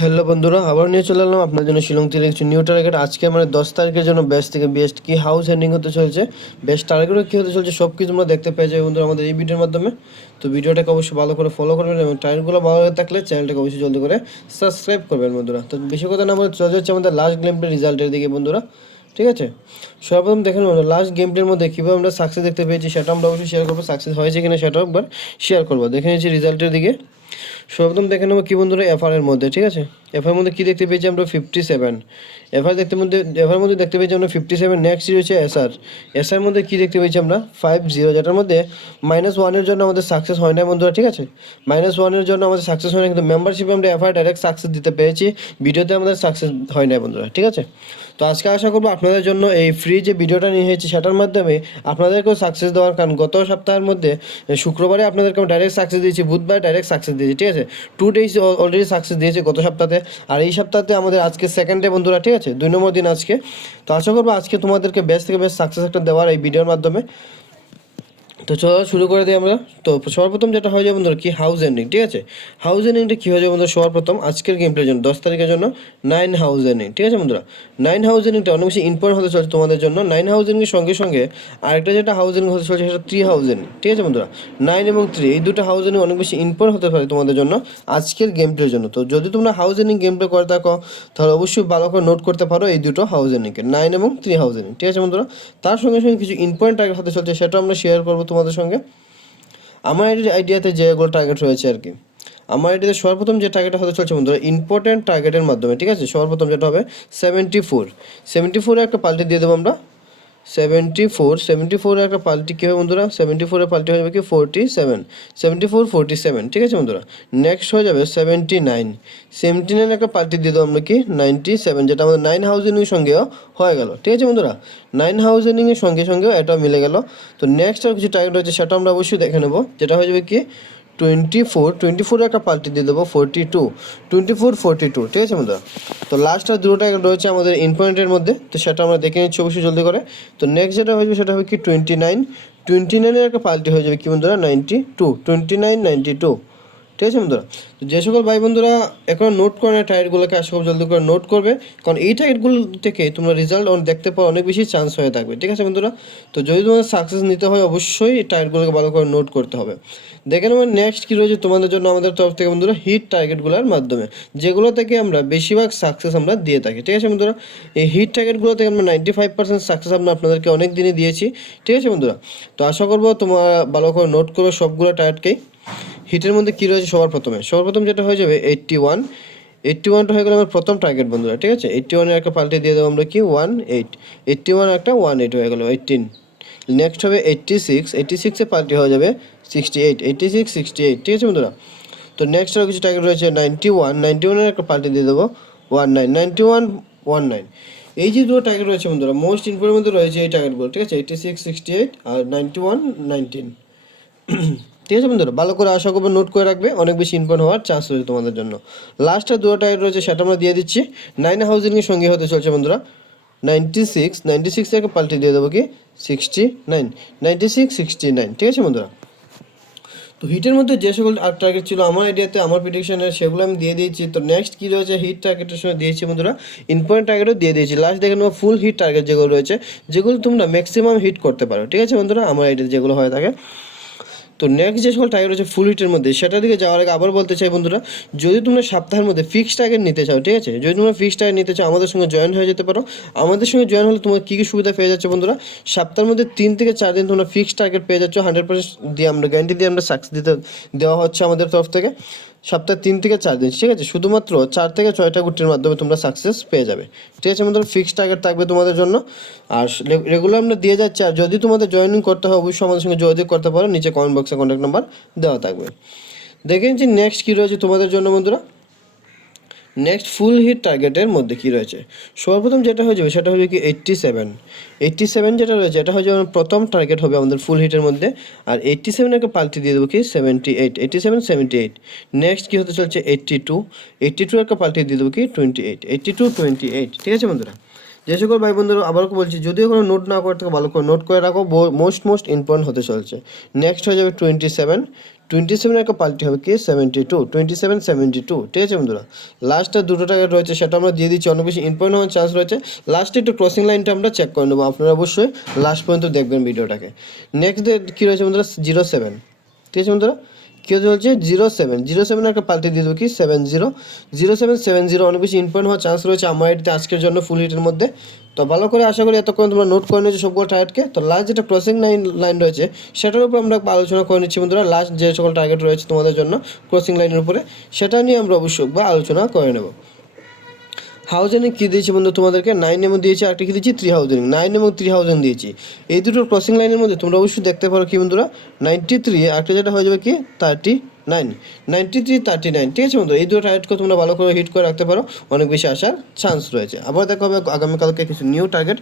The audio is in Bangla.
হ্যালো বন্ধুরা, আবার নিয়ে চলে এলাম আপনার জন্য শিলং থেকে কিছু নিউ টার্গেট। আজকে মানে 10 তারিখের জন্য বেস্ট থেকে বেস্ট কী হাউস এন্ডিং হতে চলছে, বেস্ট টার্গেটও কী হতে চলছে, সব কিছু আমরা দেখতে পেয়ে যাই বন্ধুরা আমাদের এই ভিডিওর মাধ্যমে। তো ভিডিওটাকে অবশ্যই ভালো করে ফলো করবেন এবং টার্গেটগুলো ভালো হয়ে থাকলে চ্যানেলটাকে অবশ্যই জলদি করে সাবস্ক্রাইব করবেন বন্ধুরা। তো বেশি কথা না বলে চলে যাচ্ছে আমাদের লাস্ট গেম প্লে রেজাল্টের দিকে বন্ধুরা। ঠিক আছে, সর্বপ্রথম দেখেন লাস্ট গেম প্লের মধ্যে কীভাবে আমরা সাকসেস দেখতে পেয়েছি সেটা আমরা অবশ্যই শেয়ার করবো। সাকসেস হয়েছে কিনা সেটাও একবার শেয়ার করবো। দেখে নিচ্ছি রেজাল্টের দিকে। সর্বপ্রথম দেখে নেবো কী বন্ধুরা এফআর মধ্যে। ঠিক আছে, এফআর মধ্যে কী দেখতে পেয়েছি আমরা 57 এফআর মধ্যে দেখতে পেয়েছি আমরা 57। নেক্সট রয়েছে এসআর মধ্যে কী দেখতে পেয়েছি আমরা 50, যেটার মধ্যে -1-এর জন্য আমাদের সাকসেস হয় না বন্ধুরা। ঠিক আছে, -1-এর জন্য আমাদের সাকসেস হয় না, কিন্তু মেম্বারশিপে আমরা এফআর ডাইরেক্ট সাকসেস দিতে পেরেছি, ভিডিওতে আমাদের সাকসেস হয় না বন্ধুরা। ঠিক আছে, তো আজকে আশা করবো আপনাদের জন্য এই ফ্রি যে ভিডিওটা নিয়ে এসেছি সেটার মাধ্যমে আপনাদেরকেও সাকসেস দেওয়ার, কারণ গত সপ্তাহের মধ্যে শুক্রবারে আপনাদেরকে আমি ডাইরেক্ট সাকসেস দিয়েছি, বুধবার ডাইরেক্ট সাকসেস দিয়েছি। ঠিক আছে, 2 days অলরেডি সাকসেস দিয়েছি গত সপ্তাহে, আর এই সপ্তাহে আমাদের আজকে সেকেন্ড ডে বন্ধুরা। ঠিক আছে, 2 নম্বর দিন আজকে। তো আশা করবো আজকে তোমাদেরকে বেস্ট থেকে বেস্ট সাকসেস একটা দেওয়ার এই ভিডিওর মাধ্যমে। তো চলো শুরু করে দিই আমরা। তো সর্বপ্রথম যেটা হয়ে যাবে বন্ধুরা কি হাউস এন্ডিং। ঠিক আছে, হাউস এন্ডিংটা কী হয়ে যাবে বন্ধুরা, সর্বপ্রথম আজকের গেম প্লের জন্য 10 তারিখের জন্য 9 হাউস এন্ডিং। ঠিক আছে বন্ধুরা, 9 হাউস এন্ডিংটা অনেক বেশি ইম্পর্টেন্ট হতে চলছে তোমাদের জন্য। 9 হাউস এন্ডিংয়ের সঙ্গে সঙ্গে আরেকটা যেটা হাউস এন্ডিং হতে চলছে সেটা 3 হাউস এন্ডিং। ঠিক আছে বন্ধুরা, 9 এবং 3 এই দুটো হাউস এন্ডিং অনেক বেশি ইম্পর্টেন্ট হতে পারে তোমাদের জন্য আজকের গেম প্লের জন্য। তো যদি তোমরা হাউস এন্ডিং গেম প্লে করে থাকো তাহলে অবশ্যই ভালো করে নোট করতে পারো এই দুটো হাউস এন্ডিংকে, 9 এবং 3 হাউস এন্ডিং। ঠিক আছে বন্ধুরা, তার সঙ্গে সঙ্গে কিছু ইম্পর্টেন্ট টার্গেট হতে চলছে সেটাও আমরা শেয়ার করবো তোমাদের সঙ্গে। আমার আইডিয়াতে যেগুলো টার্গেট রয়েছে আর কি, আমার আইডিয়াতে সর্বপ্রথম যে টার্গেটটা হতে চলছে বন্ধুরা ইম্পর্টেন্ট টার্গেটের মাধ্যমে। ঠিক আছে, সর্বপ্রথম যেটা হবে 74 একটা পাল্টি দিয়ে দেবো আমরা। 74 একটা পাল্টি কী হবে বন্ধুরা, 74 পাল্টি হয়ে যাবে কি 47। ঠিক আছে বন্ধুরা, নেক্সট হয়ে যাবে 79 একটা পাল্টি দিয়ে দেবো আমরা কি 97, যেটা আমাদের 9 হাউজিংয়ের সঙ্গেও হয়ে গেল। ঠিক আছে বন্ধুরা, 9 হাউজিংয়ের সঙ্গেও এটাও মিলে গেল। তো নেক্সট আর কিছু টার্গেট রয়েছে সেটা আমরা অবশ্যই দেখে নেবো, যেটা হয়ে যাবে কি 24 একটা পাল্টি দিয়ে দেবো 42। ঠিক আছে বন্ধুরা, তো লাস্ট আর দুটো টার্গেট রয়েছে আমাদের ইম্পয়েন্টের মধ্যে, তো সেটা আমরা দেখে নিচ্ছি অবশ্যই জলদি করে। তো নেক্সট যেটা হয়ে যাবে সেটা হবে কি 29 একটা পাল্টি হয়ে যাবে কি বন্ধুরা 92। ঠিক আছে বন্ধুরা, তো যে সকল ভাই বন্ধুরা এখন নোট করে না টার্গেটগুলোকে আশা করি জলদি করে নোট করবে, কারণ এই টার্গেটগুলো থেকে তোমরা রেজাল্ট দেখতে পাওয়া অনেক বেশি চান্স হয়ে থাকবে। ঠিক আছে বন্ধুরা, তো যদি তোমাদের সাকসেস নিতে হয় অবশ্যই টার্গেটগুলোকে ভালো করে নোট করতে হবে। দেখে নেবেন নেক্সট কী রয়েছে তোমাদের জন্য আমাদের তরফ থেকে বন্ধুরা হিট টার্গেটগুলোর মাধ্যমে, যেগুলো থেকে আমরা বেশিরভাগ সাকসেস আমরা দিয়ে থাকি। ঠিক আছে বন্ধুরা, এই হিট টার্গেটগুলো থেকে আমরা 95% সাকসেস আমরা আপনাদেরকে অনেক দিনই দিয়েছি। ঠিক আছে বন্ধুরা, তো আশা করবো তোমরা ভালো করে নোট করবে সবগুলো টার্গেটকেই। হিটের মধ্যে কী রয়েছে সর্বপ্রথম যেটা হয়ে যাবে 81টা হয়ে গেলে আমার প্রথম টার্গেট বন্ধুরা। ঠিক আছে, 81-এর একটা পাল্টে দিয়ে দেবো আমরা কি 81 একটা 18 হয়ে গেলো 18। নেক্সট হবে 86 পাল্টি হয়ে যাবে 68। ঠিক আছে বন্ধুরা, তো নেক্সট আরও কিছু টার্গেট রয়েছে 91-এর একটা পাল্টি দিয়ে দেবো 19। এই যে দুটো টার্গেট রয়েছে বন্ধুরা মোস্ট ইম্পর্টেন্ট মধ্যে রয়েছে এই টার্গেটগুলো। ঠিক আছে, 86, 68 আর 91, 19। ঠিক আছে বন্ধুরা, ভালো করে আশা করবো নোট করে রাখবে, অনেক বেশি ইম্পর্টেন্ট হওয়ার চান্স রয়েছে তোমাদের জন্য। লাস্টে দুটো টার্গেট রয়েছে সেটা আমরা দিয়ে দিচ্ছি। 9 হাউজিংয়ের সঙ্গে হতে চলছে বন্ধুরা 96 থেকে পাল্টে দিয়ে দেবো কি 69। ঠিক আছে বন্ধুরা, তো হিটের মধ্যে যে সকল টার্গেট ছিল আমার আইডিয়াতে আমার প্রেডিকশনে সেগুলো আমি দিয়ে দিয়েছি। তো নেক্সট কী রয়েছে হিট টার্গেটের সঙ্গে দিয়েছি বন্ধুরা, ইম্পর্টেন্ট টার্গেটও দিয়ে দিয়েছি। লাস্ট দেখে নেবো ফুল হিট টার্গেট যেগুলো রয়েছে, যেগুলো তোমরা ম্যাক্সিমাম হিট করতে পারো। ঠিক আছে বন্ধুরা, আমার আইডিয়াতে যেগুলো হয়ে থাকে। তো নেক্সট যে সকল টার্গেট রয়েছে ফুল হিটের মধ্যে সেটার দিকে যাওয়ার আগে আবার বলতে চাই বন্ধুরা, যদি তোমরা সপ্তাহের মধ্যে ফিক্সড টার্গেট নিতে চাও, ঠিক আছে, যদি তোমরা ফিক্সড টার্গেট নিতে চাও আমাদের সঙ্গে জয়েন হয়ে যেতে পারো। আমাদের সঙ্গে জয়েন হলে তোমার কী কী সুবিধা পেয়ে যাচ্ছে বন্ধুরা, সপ্তাহের মধ্যে 3 থেকে 4 দিন তোমরা ফিক্সড টার্গেট পেয়ে যাচ্ছ 100% দিয়ে আমরা গ্যারান্টি দিয়ে আমরা সাকসেস দেওয়া হচ্ছে আমাদের তরফ থেকে। সপ্তাহে 3 থেকে 4 দিন, ঠিক আছে, শুধুমাত্র 4 থেকে 6টা গুটির মাধ্যমে তোমরা সাকসেস পেয়ে যাবে। ঠিক আছে বন্ধুরা, ফিক্সড টার্গেট থাকবে তোমাদের জন্য, আর রেগুলার আমরা দিয়ে যাচ্ছি। আর যদি তোমাদের জয়েনিং করতে হয় অবশ্যই আমাদের সঙ্গে যোগাযোগ করতে পারো, নিচে কমেন্ট বক্সে কন্ট্যাক্ট নাম্বার দেওয়া থাকবে। দেখে নিচ্ছি নেক্সট কী রয়েছে তোমাদের জন্য বন্ধুরা। নেক্সট ফুল হিট টার্গেটের মধ্যে কী রয়েছে, সর্বপ্রথম যেটা হয়ে যাবে সেটা হবে কি 87 যেটা রয়েছে এটা হয়ে যাবে প্রথম টার্গেট হবে আমাদের ফুল হিটের মধ্যে। আর 87-এর পাল্টি দিয়ে দেবো কি 78। নেক্সট কী হতে চলছে 82 একটা পাল্টি দিয়ে দেবো কি 28। ঠিক আছে বন্ধুরা, যে সকল ভাই বন্ধুরা আবারও বলছি, যদিও কোনো নোট না করে থেকে ভালো করে নোট করে রাখো, মোস্ট ইম্পর্টেন্ট হতে চলছে। নেক্সট হয়ে যাবে 27 একটা পাল্টি হবে কি 27 ঠিক আছে বন্ধুরা। লাস্টে দুটো টার্গেট রয়েছে, সেটা আমরা দিয়ে দিচ্ছি, অনেক বেশি ইম্পর্টেন্ট হওয়ার চান্স রয়েছে। লাস্টে একটু ক্রসিং লাইনটা আমরা চেক করে নেবো, আপনারা অবশ্যই লাস্ট পর্যন্ত দেখবেন ভিডিওটাকে। নেক্সট কী রয়েছে বন্ধুরা 07, ঠিক আছে বন্ধুরা। কী চলছে 07 একটা পাল্টি দিয়ে দেবো কি 70 অনেক বেশি ইম্পর্টেন্ট হওয়ার চান্স রয়েছে আমার এটিতে আজকের জন্য ফুল হিটের মধ্যে। তো ভালো করে আশা করি এতক্ষণ তোমরা নোট করে নিয়েছো সবগুলো টার্গেটকে। তো লাস্ট যেটা ক্রসিং লাইন রয়েছে সেটার উপর আমরা আলোচনা করে নিচ্ছি বন্ধুরা। লাস্ট যে সকল টার্গেট রয়েছে তোমাদের জন্য ক্রসিং লাইনের উপরে, সেটা নিয়ে আমরা অবশ্যই আলোচনা করে নেব। হাউজিং কী দিয়েছি বন্ধু তোমাদেরকে 9 এবং দিয়েছি, আরেকটা কী দিয়েছি 3000, 9 এবং 3000 দিয়েছি। এই দুটোর ক্রসিং লাইনের মধ্যে তোমরা অবশ্যই দেখতে পারো কি বন্ধুরা 93, আরেকটা যেটা হয়ে যাবে কি 39, ঠিক আছে বন্ধু। এই দুটো টার্গেটকে তোমরা ভালো করে হিট করে রাখতে পারো, অনেক বেশি আসার চান্স রয়েছে। আবার দেখা হবে আগামীকালকে কিছু নিউ টার্গেট